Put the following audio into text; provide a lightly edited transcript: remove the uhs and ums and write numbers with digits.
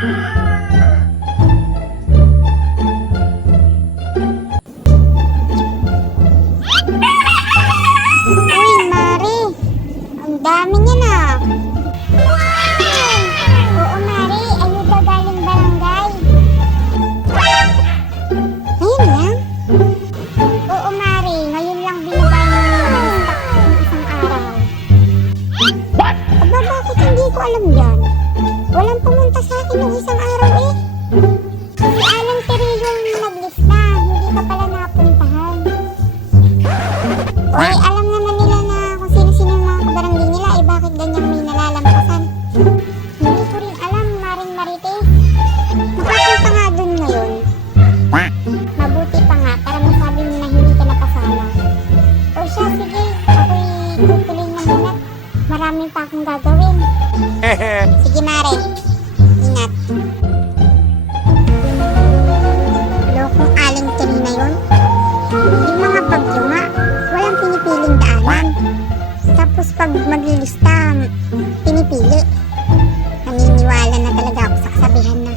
Uy, Mari. Ang dami niya na. Oo, Mari. Ayuda galing barangay. Ngayon lang? Oo, Mari. Ngayon lang binigay ng stock ng isang araw. Aba, bakit hindi ko alam yan? Walang pumunta sa akin ng isang araw eh. Si Alan Perillo yung naglista. Hindi ka pala napuntahan. Uy, alam naman nila na kung sino-sino yung mga kabarangay nila. Eh, bakit ganyang may nalalampasan? Hindi ko rin alam, Maring Marites. Nakapunta nga dun ngayon. Mabuti pa nga para masabi mo na hindi ka napasama. O siya, sige. Ako'y tutuloy na muna. Maraming pa akong gagawin. Sige, Mare. Ingat. Lokong Alan Kelly na yun. Yung mga bagyo nga, walang pinipiling daanan. Tapos pag maglilista, pinipili. Naniniwala na talaga ako sa kasabihan na